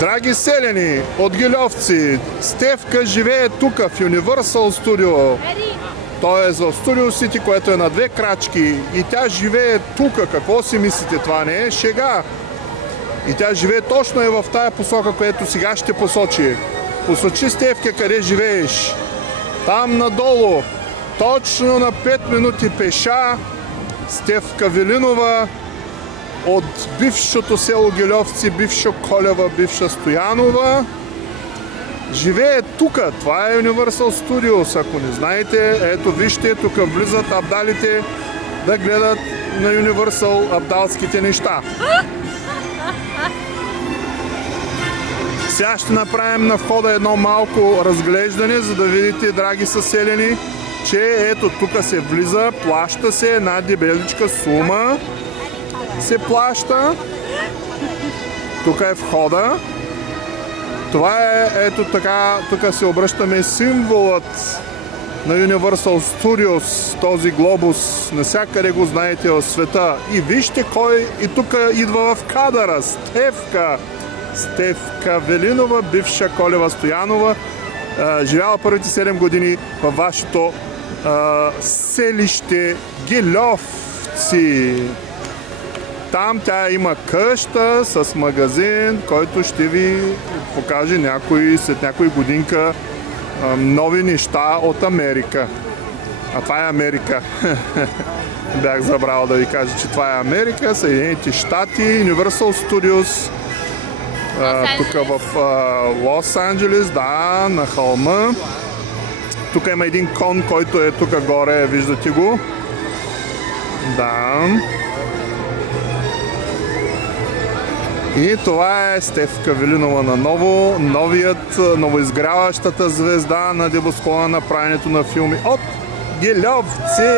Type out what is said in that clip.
Драги селяни от Гильовци, Стефка живее тук в Universal Studio. Той е в Studio City, което е на 2 крачки. И тя живее тук. Какво си мислите? Това не е шега. И тя живее точно и в тая посока, която сега ще посочи. Посочи, Стефка, къде живееш. Там надолу, точно на 5 минути пеша, Стефка Велинова от бившото село Гильовци, бивша Колева, бивша Стоянова, живее тук. Това е Universal Studios. Ако не знаете, ето вижте, тук влизат абдалите да гледат на Universal абдалските неща. Сега ще направим на входа едно малко разглеждане, за да видите, драги съселени, че ето тук се влиза, плаща се една дебеличка сума, се плаща. Тук е входа. Това е, ето така, тук се обръщаме символът на Universal Studios, този глобус, навсякъде го знаете в света. И вижте кой и тук идва в кадъра, Стефка. Стефка Велинова, бивша Колева Стоянова, живяла първите 7 години във вашето селище Гильовци. Там тя има къща с магазин, който ще ви покаже след някои годинка нови неща от Америка. А това е Америка. Бях забрал да ви кажа, че това е Америка, Съединените щати, Universal Studios. Тук в Лос-Анджелес, да, на хълма. Тук има един кон, който е тук горе, виждате го. Да. И това е Стефка Велинова на новоизгряващата звезда на небосклона на правенето на филми от Гильовци.